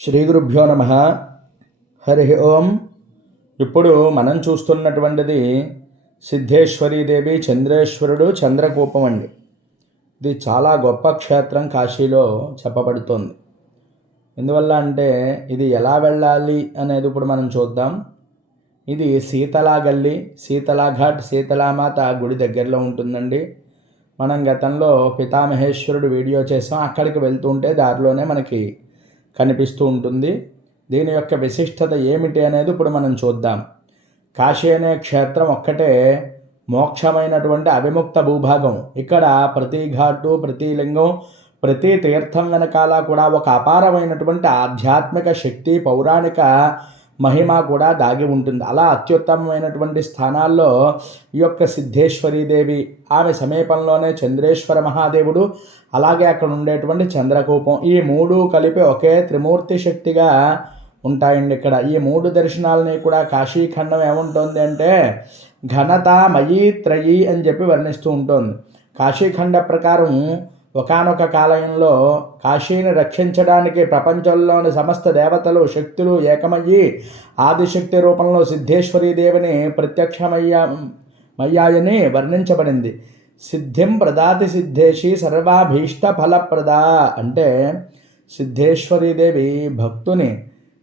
శ్రీ గురుభ్యో నమ. హరి ఓం. ఇప్పుడు మనం చూస్తున్నటువంటిది సిద్ధేశ్వరీదేవి చంద్రేశ్వరుడు చంద్రకూపం అండి. ఇది చాలా గొప్ప క్షేత్రం కాశీలో చెప్పబడుతోంది. ఎందువల్ల అంటే ఇది ఎలా వెళ్ళాలి అనేది ఇప్పుడు మనం చూద్దాం. ఇది శీతలా గల్లి శీతలా ఘాట్ శీతలామాత గుడి దగ్గరలో ఉంటుందండి. మనం గతంలో పితామహేశ్వరుడు వీడియో చేసాం. అక్కడికి వెళ్తుంటే దారిలోనే మనకి కనిపిస్తూ ఉంటుంది. దీని యొక్క విశిష్టత ఏమిటి అనేది ఇప్పుడు మనం చూద్దాం. కాశీ అనే క్షేత్రం ఒక్కటే మోక్షమైనటువంటి అవిముక్త భూభాగం. ఇక్కడ ప్రతి ఘాటు ప్రతి లింగం ప్రతి తీర్థం వెనకాల కూడా ఒక అపారమైనటువంటి ఆధ్యాత్మిక శక్తి పౌరాణిక మహిమ కూడా దాగి ఉంటుంది. అలా అత్యుత్తమమైనటువంటి స్థానాల్లో ఈ యొక్క సిద్ధేశ్వరీదేవి ఆమె సమీపంలోనే చంద్రేశ్వర మహాదేవుడు అలాగే అక్కడ ఉండేటువంటి చంద్రకూపం ఈ మూడు కలిపి ఒకే త్రిమూర్తి శక్తిగా ఉంటాయండి ఇక్కడ. ఈ మూడు దర్శనాలని కూడా కాశీఖండం ఏముంటుంది అంటే ఘనత మయీ త్రయీ అని చెప్పి వర్ణిస్తూ ఉంటుంది. కాశీఖండ ప్రకారం ఒకనొక కాలయంలో కాశీని రక్షించడానికి ప్రపంచంలోని సమస్త దేవతలు శక్తులు ఏకమయ్యి ఆదిశక్తి రూపంలో సిద్ధేశ్వరీ దేవిని ప్రత్యక్షమయ్యా మయ్యాయని వర్ణించబడింది. సిద్ధిం ప్రదాతి సిద్ధేశి సర్వాభీష్ట ఫలప్రద అంటే సిద్ధేశ్వరీదేవి భక్తుని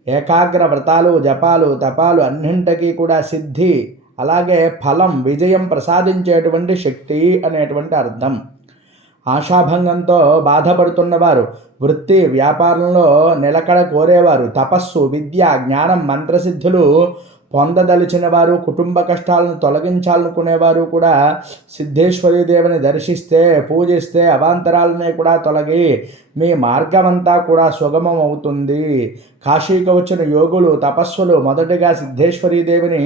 ఏకాగ్ర వ్రతాలు జపాలు తపాలు అన్నింటికీ కూడా సిద్ధి అలాగే ఫలం విజయం ప్రసాదించేటువంటి శక్తి అనేటువంటి అర్థం. ఆశాభంగంతో బాధపడుతున్నవారు. వృత్తి వ్యాపారంలో నిలకడ కోరేవారు. తపస్సు విద్య జ్ఞానం మంత్రసిద్ధులు పొందదలిచిన వారు కుటుంబ కష్టాలను తొలగించాలనుకునేవారు కూడా సిద్ధేశ్వరి దేవుని దర్శిస్తే పూజిస్తే అవాంతరాలనే కూడా తొలగి మీ మార్గమంతా కూడా సుగమం అవుతుంది కాశీకి వచ్చిన యోగులు తపస్సులు మొదటిగా సిద్ధేశ్వరీ దేవిని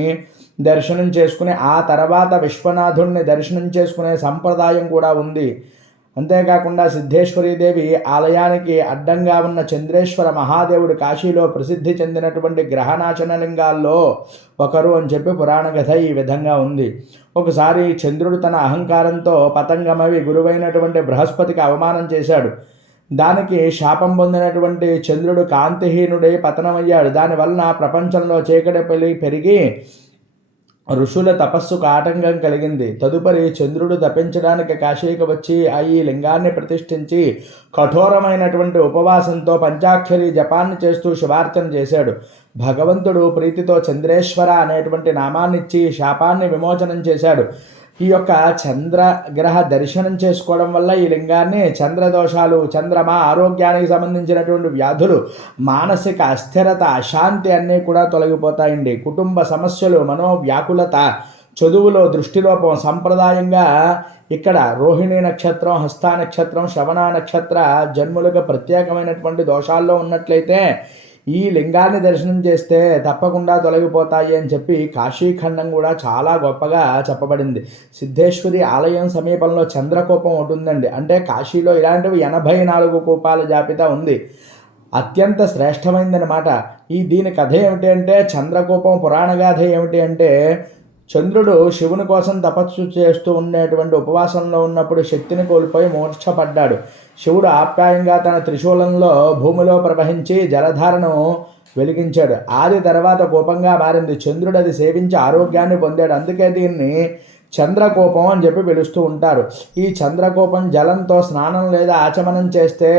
దర్శనం చేసుకుని ఆ తర్వాత విశ్వనాథుణ్ణి దర్శనం చేసుకునే సంప్రదాయం కూడా ఉంది. అంతేకాకుండా సిద్ధేశ్వరీదేవి ఆలయానికి అడ్డంగా ఉన్న చంద్రేశ్వర మహాదేవుడు కాశీలో ప్రసిద్ధి చెందినటువంటి గ్రహనాశన లింగాల్లో ఒకరు అని చెప్పి పురాణ కథ ఈ విధంగా ఉంది. ఒకసారి చంద్రుడు తన అహంకారంతో పతంగమవి గురువైనటువంటి బృహస్పతికి అవమానం చేశాడు. దానికి శాపం పొందినటువంటి చంద్రుడు కాంతిహీనుడై పతనమయ్యాడు. దానివలన ప్రపంచంలో చీకటి పెరిగి ఋషుల తపస్సుకు ఆటంకం కలిగింది. తదుపరి చంద్రుడు తప్పించడానికి కాశీకి వచ్చి ఆ ఈ లింగాన్ని ప్రతిష్ఠించి కఠోరమైనటువంటి ఉపవాసంతో పంచాక్షరి జపాన్ని చేస్తూ శుభార్చన చేశాడు. భగవంతుడు ప్రీతితో చంద్రేశ్వర అనేటువంటి నామాన్నిచ్చి శాపాన్ని విమోచనం చేశాడు. ఈ యొక్క చంద్రగ్రహ దర్శనం చేసుకోవడం వల్ల ఈ లింగాన్ని చంద్రదోషాలు చంద్రమ ఆరోగ్యానికి సంబంధించినటువంటి వ్యాధులు మానసిక అస్థిరత అశాంతి అన్నీ కూడా తొలగిపోతాయండి. కుటుంబ సమస్యలు మనోవ్యాకులత చదువులో దృష్టిలోపం సంప్రదాయంగా ఇక్కడ రోహిణి నక్షత్రం హస్త నక్షత్రం శ్రవణ నక్షత్ర జన్ములుగా ప్రత్యేకమైనటువంటి దోషాల్లో ఉన్నట్లయితే ఈ లింగాన్ని దర్శనం చేస్తే తప్పకుండా తొలగిపోతాయి అని చెప్పి కాశీఖండం కూడా చాలా గొప్పగా చెప్పబడింది. సిద్ధేశ్వరి ఆలయం సమీపంలో చంద్రకూపం ఉంటుందండి అంటే కాశీలో ఇలాంటివి ఎనభై నాలుగు కూపాల జాబితా ఉంది. అత్యంత శ్రేష్టమైందనమాట ఈ దీని కథ ఏమిటి అంటే చంద్రకూపం పురాణ గాథ ఏమిటి అంటే చంద్రుడు శివుని కోసం తపస్సు చేస్తూ ఉండేటువంటి ఉపవాసంలో ఉన్నప్పుడు శక్తిని కోల్పోయి మూర్ఛపడ్డాడు శివుడు ఆప్యాయంగా తన త్రిశూలంలో భూమిలో ప్రవహించి జలధారను వెలిగించాడు. ఆది తర్వాత కోపంగా మారింది. చంద్రుడు అది సేవించి ఆరోగ్యాన్ని పొందాడు. అందుకే దీన్ని చంద్రకోపం అని చెప్పి పిలుస్తూ ఉంటారు. ఈ చంద్రకోపం జలంతో స్నానం లేదా ఆచమనం చేస్తే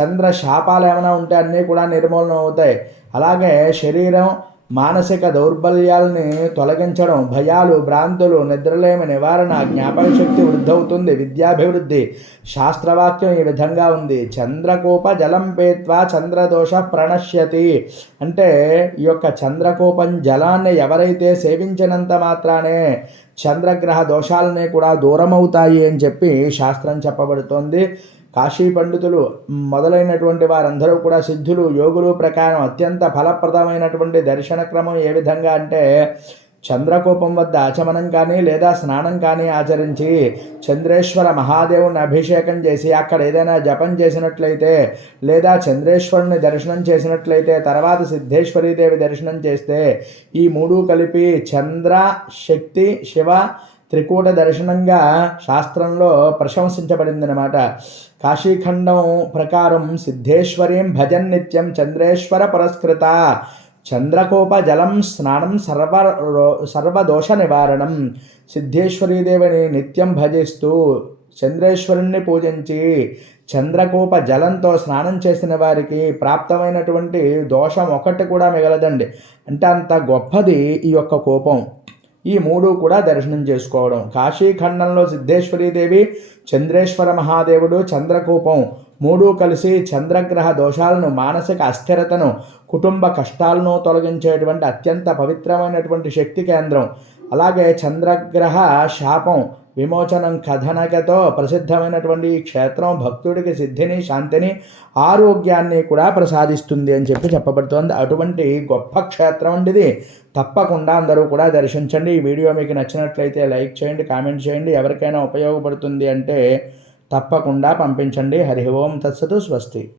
చంద్ర శాపాలు ఏమైనా ఉంటే అన్నీ కూడా నిర్మూలన అవుతాయి. అలాగే శరీరం మానసిక దౌర్బల్యాలని తొలగించడం భయాలు భ్రాంతులు నిద్రలేమి నివారణ జ్ఞాపక శక్తి వృద్ధవుతుంది విద్యాభివృద్ధి. శాస్త్రవాక్యం ఈ విధంగా ఉంది. చంద్రకోప జలం పేత్వా చంద్రదోష ప్రణశ్యతి. అంటే ఈ యొక్క చంద్రకోపం జలాన్ని ఎవరైతే సేవించినంత మాత్రానే చంద్రగ్రహ దోషాలని కూడా దూరమవుతాయి అని చెప్పి శాస్త్రం చెప్పబడుతోంది. కాశీ పండితులు మొదలైనటువంటి వారందరూ కూడా సిద్ధులు. యోగులు ప్రకారం అత్యంత ఫలప్రదమైనటువంటి దర్శన క్రమం ఏ విధంగా అంటే చంద్రకోపం వద్ద ఆచమనం కానీ లేదా స్నానం కానీ ఆచరించి చంద్రేశ్వర మహాదేవుని అభిషేకం చేసి అక్కడ ఏదైనా జపం చేసినట్లయితే లేదా చంద్రేశ్వరుని దర్శనం చేసినట్లయితే తర్వాత సిద్ధేశ్వరీదేవి దర్శనం చేస్తే ఈ మూడు కలిపి చంద్ర శక్తి శివ త్రికూట దర్శనంగా శాస్త్రంలో ప్రశంసించబడిందనమాట కాశీఖండం ప్రకారం సిద్ధేశ్వరీం భజన్ నిత్యం చంద్రేశ్వర పురస్కృత. చంద్రకోప జలం స్నానం సర్వ సర్వదోష నివారణం. సిద్ధేశ్వరీదేవిని నిత్యం భజిస్తూ చంద్రేశ్వరుణ్ణి పూజించి చంద్రకోప జలంతో స్నానం చేసిన వారికి ప్రాప్తమైనటువంటి దోషం ఒకటి కూడా మిగలదండి. అంటే అంత గొప్పది ఈ యొక్క కోపం. ఈ మూడు కూడా దర్శనం చేసుకోవడం. కాశీఖండంలో సిద్ధేశ్వరీదేవి చంద్రేశ్వర మహాదేవుడు చంద్రకూపం మూడు కలిసి చంద్రగ్రహ దోషాలను మానసిక అస్థిరతను కుటుంబ కష్టాలను తొలగించేటువంటి అత్యంత పవిత్రమైనటువంటి శక్తి కేంద్రం. అలాగే చంద్రగ్రహ శాపం విమోచనం కథనకతో ప్రసిద్ధమైనటువంటి ఈ క్షేత్రం భక్తుడికి సిద్ధిని శాంతిని ఆరోగ్యాన్ని కూడా ప్రసాదిస్తుంది అని చెప్పి చెప్పబడుతోంది. అటువంటి గొప్ప క్షేత్రం అండి ఇది తప్పకుండా అందరూ కూడా దర్శించండి. ఈ వీడియో మీకు నచ్చినట్లయితే లైక్ చేయండి కామెంట్ చేయండి. ఎవరికైనా ఉపయోగపడుతుంది అంటే తప్పకుండా పంపించండి. హరి ఓం తత్సతు స్వస్తి.